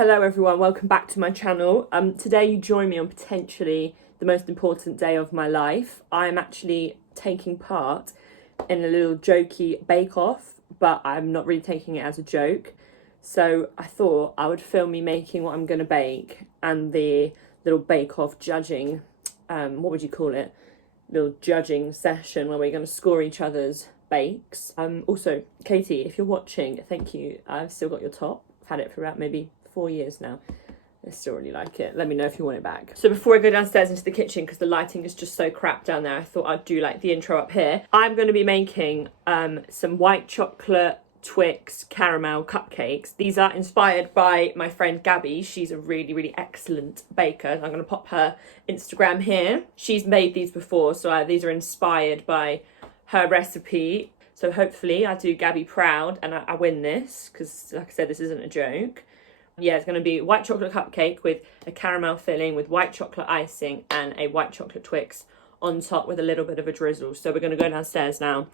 Hello everyone, welcome back to my channel. Today you join me on potentially the most important day of my life. I'm actually taking part in a little jokey bake-off, but I'm not really taking it as a joke. So I thought I would film me making what I'm going to bake and the little bake-off judging, what would you call it? Little judging session where we're going to score each other's bakes. Also, Katie, if you're watching, thank you. I've still got your top. I've had it for about maybe 4 years now. I still really like it. Let me know if you want it back. So before I go downstairs into the kitchen, because the lighting is just so crap down there, I thought I'd do like the intro up here. I'm going to be making some white chocolate Twix caramel cupcakes. These are inspired by my friend Gabby. She's a really excellent baker. I'm going to pop her Instagram here. She's made these before, so these are inspired by her recipe. So hopefully I do Gabby proud and I win this, because like I said, this isn't a joke. Yeah, it's going to be white chocolate cupcake with a caramel filling with white chocolate icing and a white chocolate Twix on top with a little bit of a drizzle. So we're going to go downstairs now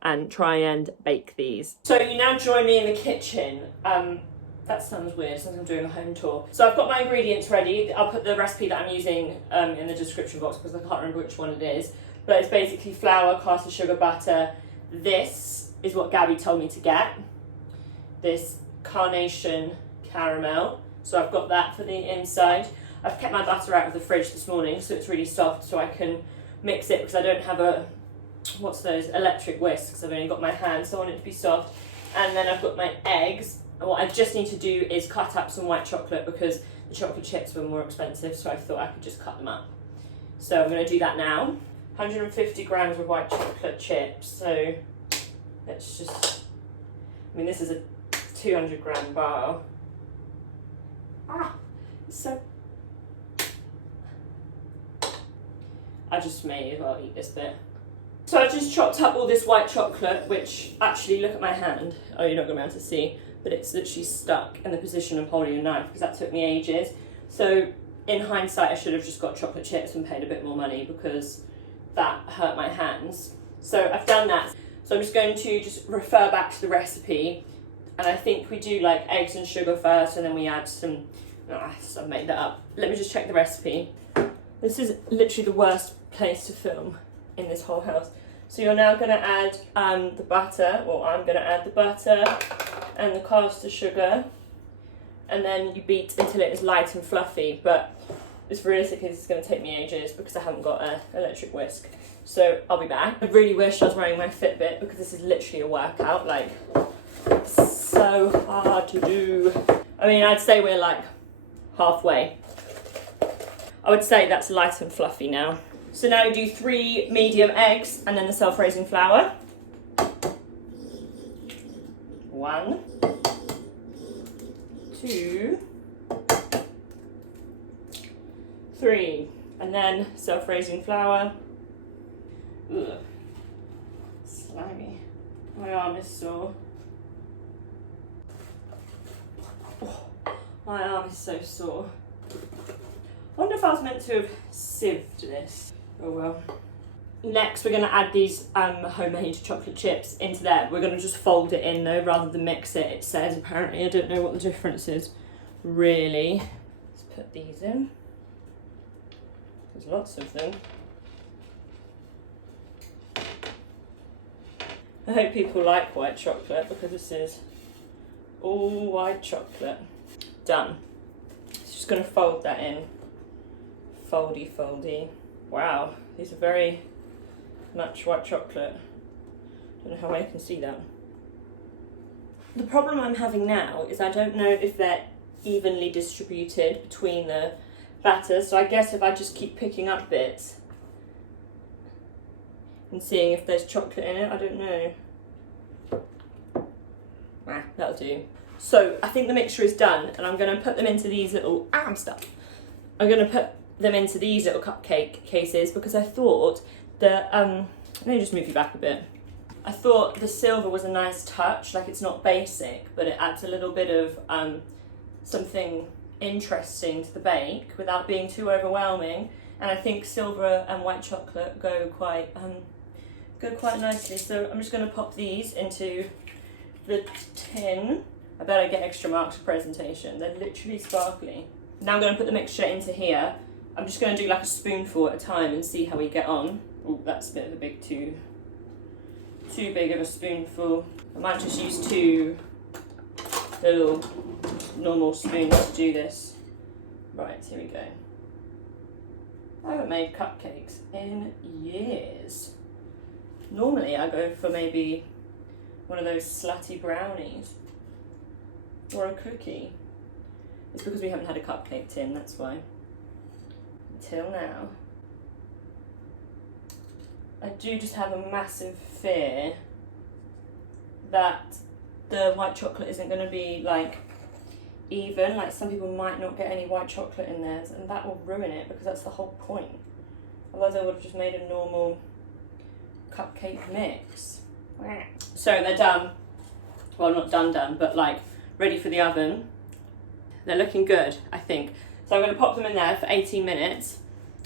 and try and bake these. So you now join me in the kitchen. That sounds weird, sounds like I'm doing a home tour. So I've got my ingredients ready. I'll put the recipe that I'm using in the description box because I can't remember which one it is. But it's basically flour, caster sugar, butter. This is what Gabby told me to get. This carnation caramel. So I've got that for the inside. I've kept my butter out of the fridge this morning so it's really soft so I can mix it because I don't have a, what's those, electric whisks. I've only got my hands, so I want it to be soft. And then I've got my eggs. And what I just need to do is cut up some white chocolate because the chocolate chips were more expensive, so I thought I could just cut them up. So I'm going to do that now. 150 grams of white chocolate chips. So let's just, I mean, this is a 200 gram bar. So I just may as well eat this bit. So I've just chopped up all this white chocolate, which actually, look at my hand. Oh, you're not going to be able to see, but it's literally stuck in the position of holding a knife because that took me ages. So in hindsight, I should have just got chocolate chips and paid a bit more money because that hurt my hands. So I've done that. So I'm just going to just refer back to the recipe. And I think we do like eggs and sugar first and then we add some, I've made that up. Let me just check the recipe. This is literally the worst place to film in this whole house. So you're now going to add the butter, well I'm going to add the butter and the caster sugar, and then you beat until it is light and fluffy, but it's realistically this is going to take me ages because I haven't got an electric whisk. So I'll be back. I really wish I was wearing my Fitbit because this is literally a workout, like so hard to do. I mean, I'd say we're like halfway. I would say that's light and fluffy now. So now you do 3 medium eggs and then the self-raising flour. 1, 2, 3, and then self-raising flour. Ugh, slimy. My arm is sore. Oh, my arm is so sore. I wonder if I was meant to have sieved this. Oh well. Next we're going to add these homemade chocolate chips into there. We're going to just fold it in though rather than mix it, it says apparently. I don't know what the difference is really. Let's put these in. There's lots of them. I hope people like white chocolate because this is all white chocolate. Done. Just going to fold that in. Foldy, foldy. Wow, these are very much white chocolate. Don't know how I can see that. The problem I'm having now is I don't know if they're evenly distributed between the batter, so I guess if I just keep picking up bits and seeing if there's chocolate in it, I don't know. That'll do. So I think the mixture is done and I'm going to put them into these little, I'm stuck. I'm going to put them into these little cupcake cases because I thought that, let me just move you back a bit. I thought the silver was a nice touch, like it's not basic, but it adds a little bit of something interesting to the bake without being too overwhelming. And I think silver and white chocolate go quite nicely. So I'm just going to pop these into the tin I better get extra marks for presentation. They're literally sparkly. Now I'm going to put the mixture into here. I'm just going to do like a spoonful at a time and see how we get on. Oh, that's a bit of a big too big of a spoonful. I might just use 2 little normal spoons to do this. Right, here we go. I haven't made cupcakes in years. Normally I go for maybe one of those slutty brownies or a cookie. It's because we haven't had a cupcake tin, that's why. Until now. I do just have a massive fear that the white chocolate isn't going to be like even, like some people might not get any white chocolate in theirs, and that will ruin it because that's the whole point. Otherwise I would have just made a normal cupcake mix. So they're done. Well, not done, but like ready for the oven. They're looking good, I think. So I'm going to pop them in there for 18 minutes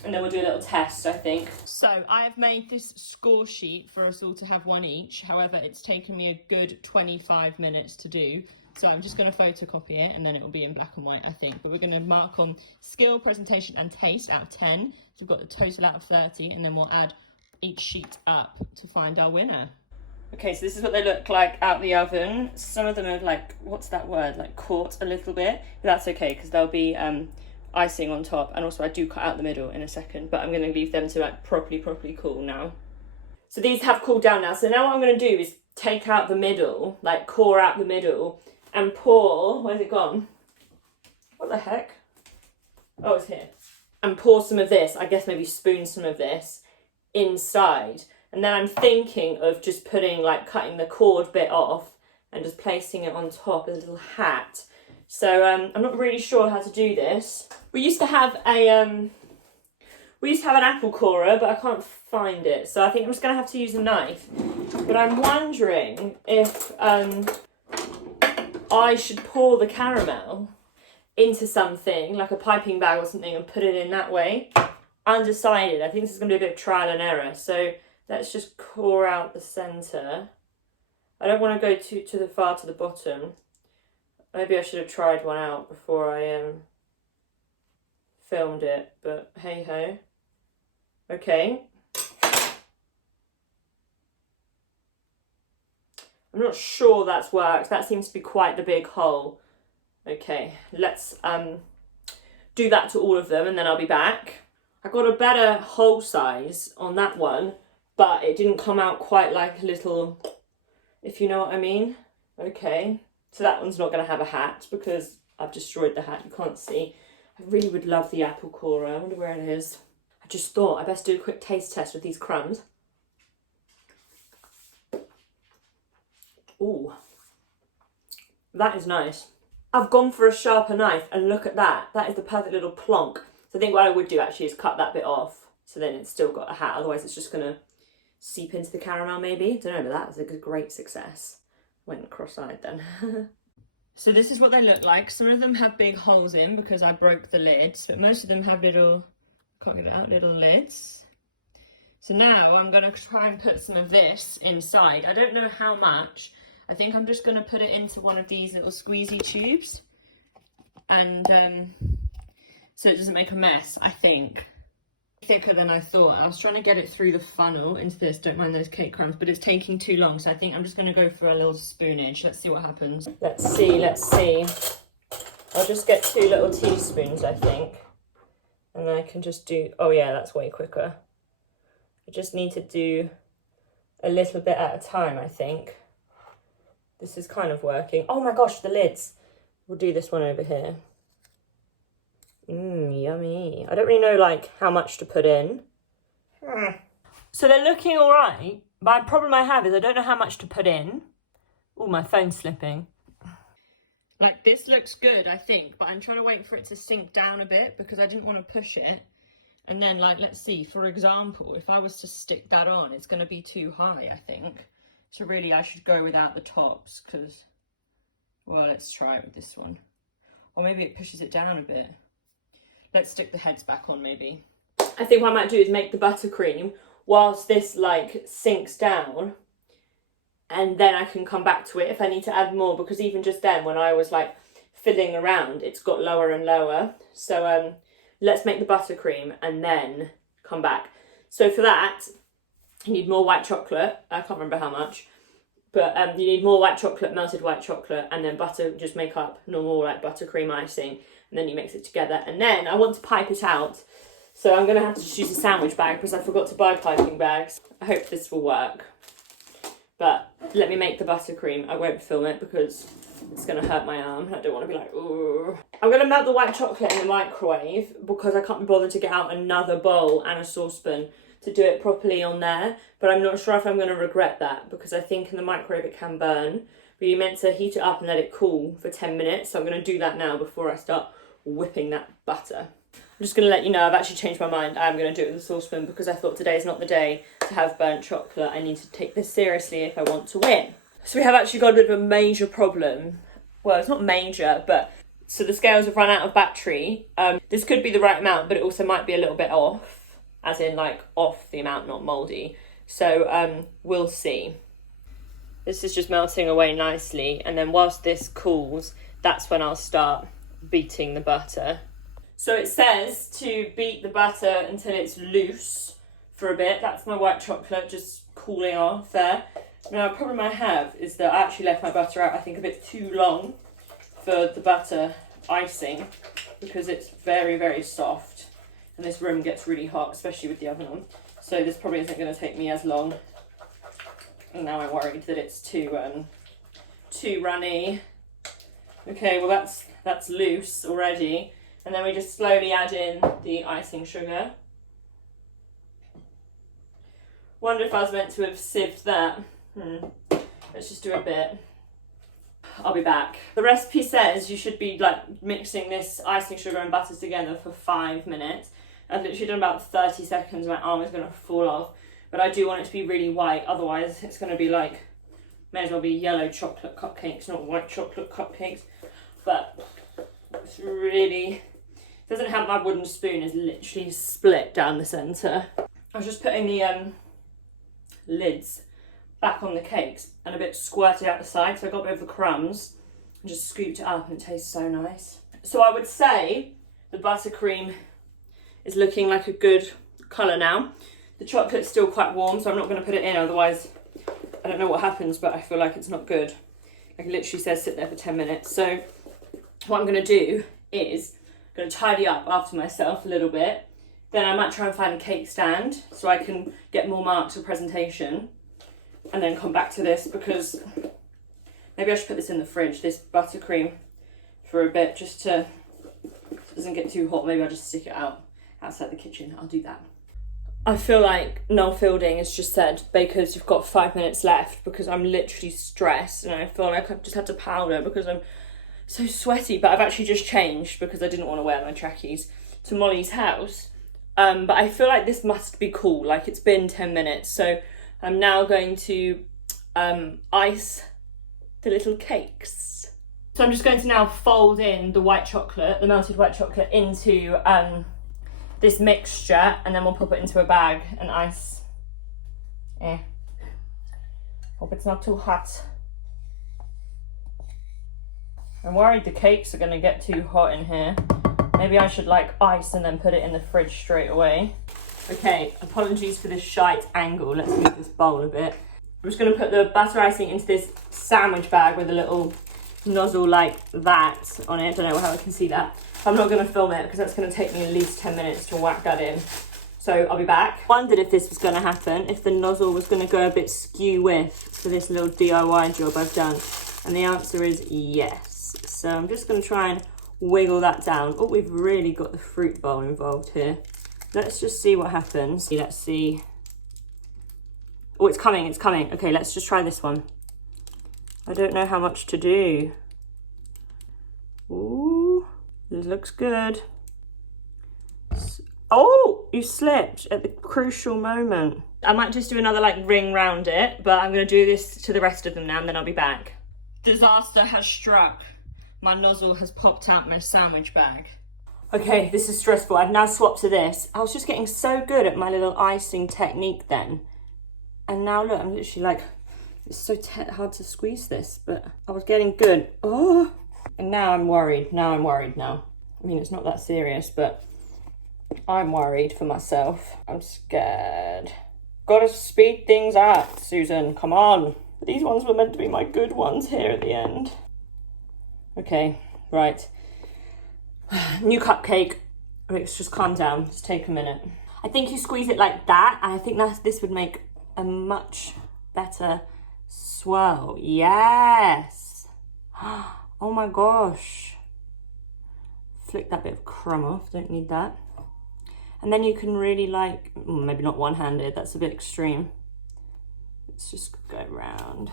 and then we'll do a little test, I think. So I have made this score sheet for us all to have one each. However, it's taken me a good 25 minutes to do. So I'm just going to photocopy it and then it will be in black and white, I think. But we're going to mark on skill, presentation and taste out of 10. So we've got the total out of 30 and then we'll add each sheet up to find our winner. Okay, so this is what they look like out the oven. Some of them are like, what's that word? Like caught a little bit. But that's okay because there'll be icing on top. And also I do cut out the middle in a second. But I'm going to leave them to like properly cool now. So these have cooled down now. So now what I'm going to do is take out the middle, like core out the middle and pour, where's it gone? What the heck? Oh, it's here. And pour some of this, I guess maybe spoon some of this inside. And then I'm thinking of just putting, like cutting the cord bit off and just placing it on top as a little hat. So I'm not really sure how to do this. We used to have an apple corer, but I can't find it. So I think I'm just gonna have to use a knife. But I'm wondering if I should pour the caramel into something, like a piping bag or something, and put it in that way. Undecided. I think this is gonna be a bit of trial and error. So let's just core out the centre. I don't want to go too far to the bottom. Maybe I should have tried one out before I filmed it, but hey ho. Okay. I'm not sure that's worked. That seems to be quite the big hole. Okay, let's do that to all of them and then I'll be back. I got a better hole size on that one, but it didn't come out quite like a little, if you know what I mean. Okay, so that one's not going to have a hat because I've destroyed the hat, you can't see. I really would love the apple corer. I wonder where it is. I just thought I best do a quick taste test with these crumbs. Ooh, that is nice. I've gone for a sharper knife and look at that. That is the perfect little plonk. So I think what I would do actually is cut that bit off so then it's still got a hat. Otherwise it's just going to seep into the caramel maybe. Don't know, but that was a great success. Went cross-eyed then. So this is what they look like. Some of them have big holes in because I broke the lids, but most of them have little, can't get it out, little lids. So now I'm going to try and put some of this inside. I don't know how much. I think I'm just going to put it into one of these little squeezy tubes. And so it doesn't make a mess, I think. Thicker than I thought. I was trying to get it through the funnel into this, don't mind those cake crumbs, but it's taking too long. So I think I'm just going to go for a little spoonage. Let's see what happens. Let's see. I'll just get 2 little teaspoons, I think. And then I can just do, oh yeah, that's way quicker. I just need to do a little bit at a time, I think. This is kind of working. Oh my gosh, the lids. We'll do this one over here. Yummy. I don't really know like how much to put in. So they're looking all right. But the problem I have is I don't know how much to put in. Oh, my phone's slipping. Like this looks good, I think, but I'm trying to wait for it to sink down a bit because I didn't want to push it. And then like, let's see, for example, if I was to stick that on, it's going to be too high, I think. So really I should go without the tops because, well, let's try it with this one. Or maybe it pushes it down a bit. Let's stick the heads back on maybe. I think what I might do is make the buttercream whilst this like sinks down. and then I can come back to it if I need to add more, because even just then when I was like fiddling around, it's got lower and lower. So let's make the buttercream and then come back. So for that, you need more white chocolate. I can't remember how much, but you need more white chocolate, melted white chocolate, and then butter. Just make up normal like buttercream icing, and then you mix it together. And then I want to pipe it out, so I'm gonna have to just use a sandwich bag because I forgot to buy piping bags. I hope this will work, but let me make the buttercream. I won't film it because it's gonna hurt my arm. I don't want to be like, ooh. I'm gonna melt the white chocolate in the microwave because I can't be bothered to get out another bowl and a saucepan to do it properly on there, but I'm not sure if I'm going to regret that because I think in the microwave it can burn, but you're meant to heat it up and let it cool for 10 minutes, so I'm going to do that now before I start whipping that butter. I'm just going to let you know I've actually changed my mind. I'm going to do it with a saucepan because I thought today's not the day to have burnt chocolate. I need to take this seriously if I want to win. So we have actually got a bit of a major problem. Well, it's not major, but so the scales have run out of battery. This could be the right amount, but it also might be a little bit off. As in like off the amount, not mouldy. So we'll see. This is just melting away nicely, and then whilst this cools, that's when I'll start beating the butter. So it says to beat the butter until it's loose for a bit. That's my white chocolate just cooling off there. Now, a problem I have is that I actually left my butter out, I think, a bit too long for the butter icing because it's very, very soft. And this room gets really hot, especially with the oven on. So this probably isn't going to take me as long. And now I'm worried that it's too runny. Okay, well that's loose already. And then we just slowly add in the icing sugar. Wonder if I was meant to have sieved that. Let's just do a bit. I'll be back. The recipe says you should be like mixing this icing sugar and butter together for 5 minutes. I've literally done about 30 seconds, my arm is going to fall off. But I do want it to be really white, otherwise it's going to be like, may as well be yellow chocolate cupcakes, not white chocolate cupcakes. But it's really, doesn't help my wooden spoon is literally split down the centre. I was just putting the lids back on the cakes and a bit squirted out the side, so I got rid of the crumbs and just scooped it up, and it tastes so nice. So I would say the buttercream is looking like a good colour now. The chocolate's still quite warm, so I'm not going to put it in, otherwise I don't know what happens, but I feel like it's not good. Like it literally says sit there for 10 minutes. So what I'm going to do is I'm going to tidy up after myself a little bit. Then I might try and find a cake stand so I can get more marks for presentation, and then come back to this because maybe I should put this in the fridge, this buttercream, for a bit, just to, so it doesn't get too hot. Maybe I'll just stick it out outside the kitchen. I'll do that. I feel like Noel Fielding has just said, Bakers, you've got 5 minutes left, because I'm literally stressed and I feel like I've just had to powder because I'm so sweaty. But I've actually just changed because I didn't want to wear my trackies to Molly's house. But I feel like this must be cool. Like it's been 10 minutes. So I'm now going to ice the little cakes. So I'm just going to now fold in the white chocolate, the melted white chocolate, into this mixture, and then we'll pop it into a bag and ice. Hope it's not too hot. I'm worried the cakes are going to get too hot in here. Maybe I should like ice and then put it in the fridge straight away. Okay, apologies for this shite angle. Let's move this bowl a bit. I'm just going to put the butter icing into this sandwich bag with a little nozzle like that on it. I don't know how I can see that. I'm not going to film it because that's going to take me at least 10 minutes to whack that in. So I'll be back. Wondered if this was going to happen, if the nozzle was going to go a bit skew with for this little DIY job I've done. And the answer is yes. So I'm just going to try and wiggle that down. Oh, we've really got the fruit bowl involved here. Let's just see what happens. Let's see. Oh, it's coming, it's coming. Okay, let's just try this one. I don't know how much to do. Ooh, this looks good. Oh, you slipped at the crucial moment. I might just do another like ring round it, but I'm gonna do this to the rest of them now and then I'll be back. Disaster has struck. My nozzle has popped out my sandwich bag. Okay, this is stressful. I've now swapped to this. I was just getting so good at my little icing technique then. And now look, I'm literally like It's so hard to squeeze this, but I was getting good. Oh, and now I'm worried. Now I'm worried now. I mean, it's not that serious, but I'm worried for myself. I'm scared. Gotta speed things up, Susan, come on. These ones were meant to be my good ones here at the end. Okay, right. New cupcake. Let's just calm down, just take a minute. I think you squeeze it like that, and I think this would make a much better swirl. Yes. Oh my gosh. Flick that bit of crumb off, don't need that. And then you can really like, maybe not one-handed, that's a bit extreme. Let's just go around.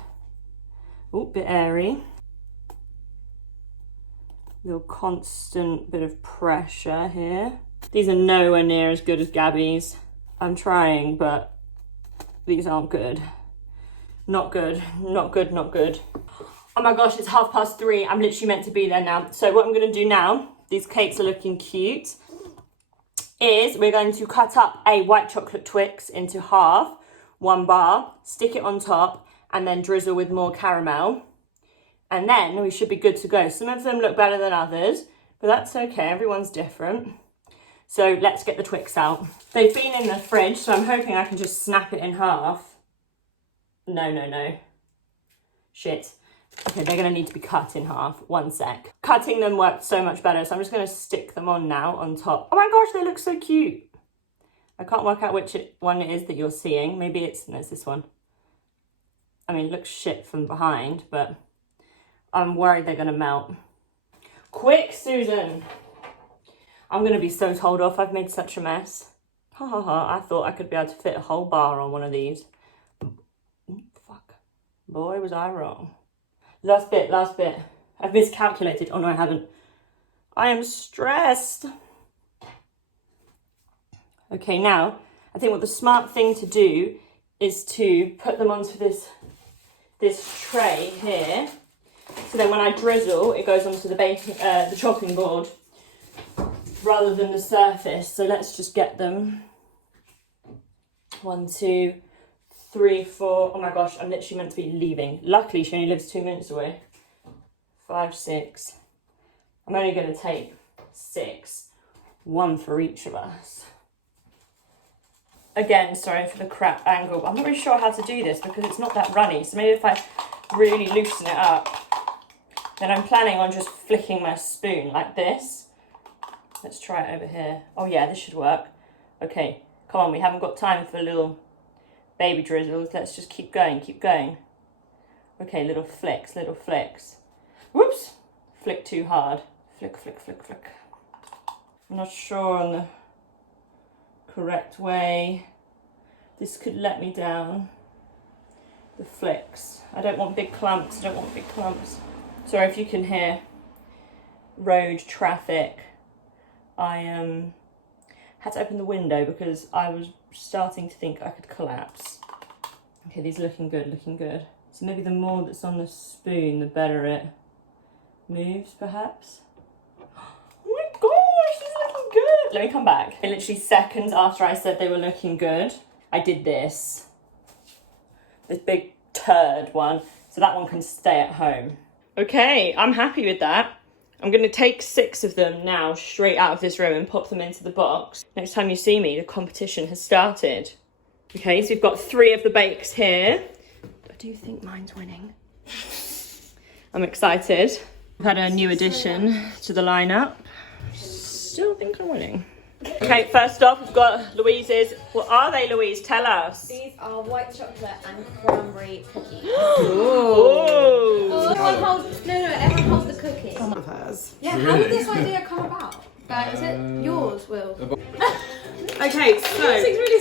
Oh, bit airy. Little constant bit of pressure here. These are nowhere near as good as Gabby's. I'm trying, but these aren't good. Not good, not good, not good. Oh my gosh, it's 3:30. I'm literally meant to be there now. So what I'm gonna do now, these cakes are looking cute, is we're going to cut up a white chocolate Twix into half, 1 bar, stick it on top, and then drizzle with more caramel. And then we should be good to go. Some of them look better than others, but that's okay, everyone's different. So let's get the Twix out. They've been in the fridge, so I'm hoping I can just snap it in half. No. Shit. Okay, they're gonna need to be cut in half. 1 sec. Cutting them worked so much better, so I'm just gonna stick them on now on top. Oh my gosh, they look so cute. I can't work out which one it is that you're seeing. Maybe it's this one. I mean, it looks shit from behind, but I'm worried they're gonna melt. Quick, Susan. I'm gonna be so told off. I've made such a mess. Ha ha ha, I thought I could be able to fit a whole bar on one of these. Fuck. Boy, was I wrong. Last bit. I've miscalculated. Oh no, I haven't. I am stressed. Okay, now, I think what the smart thing to do is to put them onto this tray here. So then when I drizzle, it goes onto the chopping board rather than the surface. So let's just get them. 1, 2, 3, 4. Oh my gosh, I'm literally meant to be leaving. Luckily, she only lives 2 minutes away. 5, 6. I'm only going to take 6. 1 for each of us. Again, sorry for the crap angle, but I'm not really sure how to do this because it's not that runny. So maybe if I really loosen it up, then I'm planning on just flicking my spoon like this. Let's try it over here. Oh yeah, this should work. Okay, come on, we haven't got time for little baby drizzles. Let's just keep going. Okay, little flicks. Whoops, flick too hard. Flick. I'm not sure on the correct way. This could let me down. The flicks. I don't want big clumps. Sorry if you can hear road traffic. I had to open the window because I was starting to think I could collapse. Okay, these are looking good. So maybe the more that's on the spoon, the better it moves, perhaps. Oh my gosh, these are looking good. Let me come back. Literally seconds after I said they were looking good, I did this big turd one. So that one can stay at home. Okay, I'm happy with that. I'm going to take 6 of them now straight out of this room and pop them into the box. Next time you see me, the competition has started. Okay, so we've got 3 of the bakes here. I do think mine's winning. I'm excited. I've had a new addition to the lineup. Still think I'm winning. Okay, first off, we've got Louise's. What are they, Louise? Tell us. These are white chocolate and cranberry cookies. Oh. Everyone holds the cookies. Yeah, how did this idea come about? Was it yours, Will? Okay, so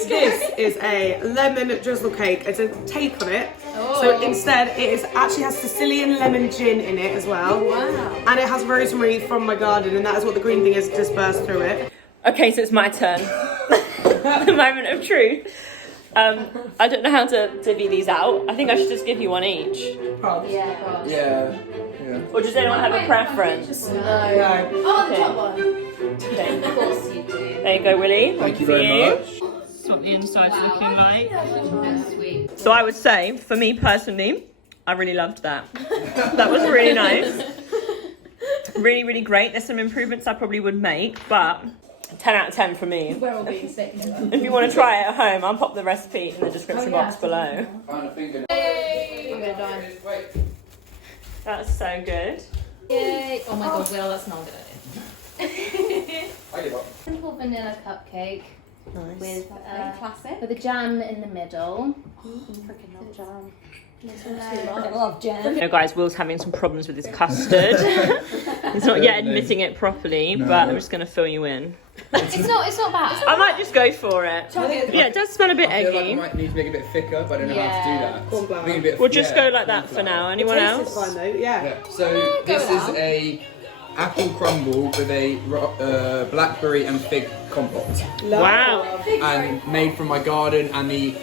this is a lemon drizzle cake. It's a take on it. Oh. So instead, actually has Sicilian lemon gin in it as well. Wow. And it has rosemary from my garden, and that is what the green thing is dispersed through it. Okay, so it's my turn. The moment of truth. I don't know how to divvy these out. I think I should just give you one each. Probably. Yeah. Or does anyone have a preference? No. Oh, the top one. Okay. Of course you do. There you go, Willie. Thank you For very much. Swap the inside's looking like. That's sweet. So I would say, for me personally, I really loved that. That was really nice. Really, really great. There's some improvements I probably would make, but 10 out of 10 for me. We're all being sick. If you want to try it at home, I'll pop the recipe in the description box below. I'm gonna die. That's so good. Yay! Oh my god, Will, that's not a good idea. I give up. Simple vanilla cupcake Nice. with classic. with a jam in the middle. Freaking love jam. I love jam. You know, guys, Will's having some problems with his custard. He's not yet admitting it properly, but I'm just going to fill you in. It's not bad. I might just go for it. Yeah, it does smell a bit I feel like I eggy. might need to make it a bit thicker, but I don't know how to do that. Corn flour. I think a bit We'll just yeah, go like that for now. Anyone Taste else? is fine though, yeah. Yeah. So this is a apple crumble with a blackberry and fig compote, Wow. and made from my garden, and the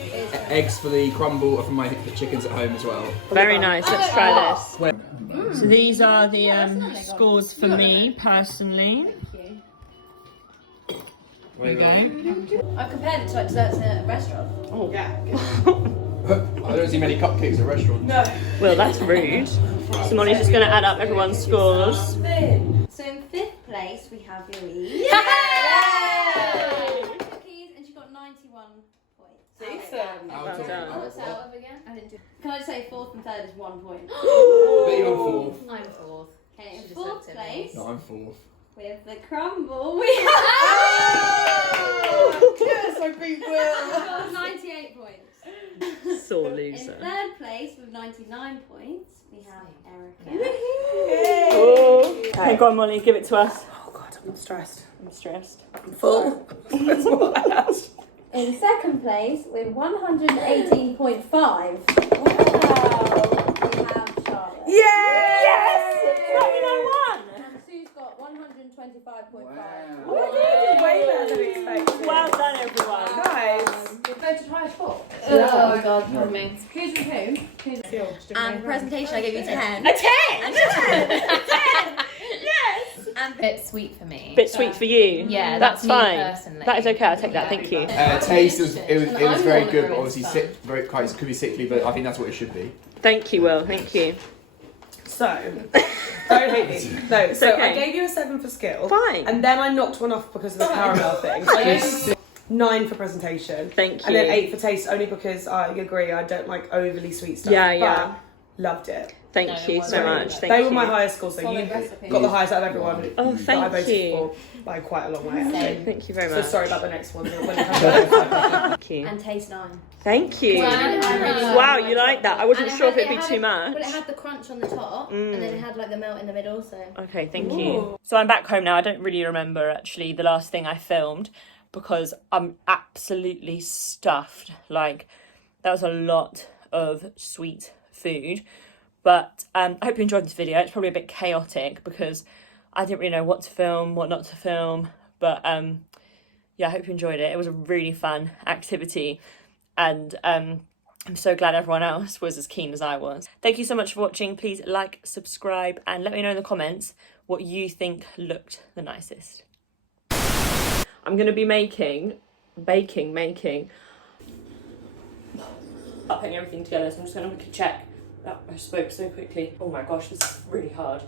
eggs for the crumble are from my chickens at home as well. Very nice. Let's try this. Where- So these are the scores for me personally. There you go. I've compared it to like desserts in a restaurant. Oh. Yeah. I don't see many cupcakes at restaurants. No. Well, that's rude. So Molly's just going to add up everyone's scores. So in 5th place we have Louise. Cookies, and she got 91 points. Decent. Out Well of- done. What's that up again? I didn't do. Can I just say 4th and 3rd is 1 point? But you're on fourth. I'm fourth. Okay, in Should've 4th said place No, I'm fourth. with the crumble we Yes, I beat Will. got 98 points. Sore In loser. 3rd place with 99 points we have Erica. Oh. Okay, go on, Molly. Give it to us. Oh god, I'm stressed. I'm stressed. Full. That's what I asked. In 2nd place with 118.5. Wow. We have Charlotte. Yes! Right, I won! And Sue's got 125.5. Oh, you did way better than expected. Well done, everyone. Nice. We're voted highest score. Oh god, pardon me. Who's with who? And Presentation, I gave you 10. A 10! And a bit sweet for me. Bit sweet for you. Yeah, that's me fine. personally. That is okay. I'll take that. Thank you. Taste was it was And it was I'm very the one good, that but obviously ruins sick, very quite could be sickly, but I think that's what it should be. Thank you, Will. Thank you. So, don't hate me. No, so okay. I gave you a 7 for skill. Fine. And then I knocked one off because of the caramel thing. So I gave you 9 for presentation. Thank you. And then 8 for taste, only because I agree I don't like overly sweet stuff. Yeah, but yeah. loved it. Thank No, you it so wasn't. much. Thank They you. were my highest scores, so Solid you recipe. got the highest out of everyone. Oh, that I thank voted you. for by quite a long way. Actually. Thank you very So much. sorry about the next one. When it comes Thank you. And taste 9. Thank you. Wow. Wow, you like that? I wasn't And sure if it it'd be had too it- much. Well, it had the crunch on the top, and then it had like the melt in the middle, so. Okay, thank you. So I'm back home now. I don't really remember actually the last thing I filmed because I'm absolutely stuffed. Like, that was a lot of sweet food. But I hope you enjoyed this video. It's probably a bit chaotic because I didn't really know what to film, what not to film. But yeah, I hope you enjoyed it. It was a really fun activity. And I'm so glad everyone else was as keen as I was. Thank you so much for watching. Please like, subscribe, and let me know in the comments what you think looked the nicest. I'm going to be making, putting everything together. So I'm just going to quickly check. Oh, I spoke so quickly. Oh my gosh, this is really hard.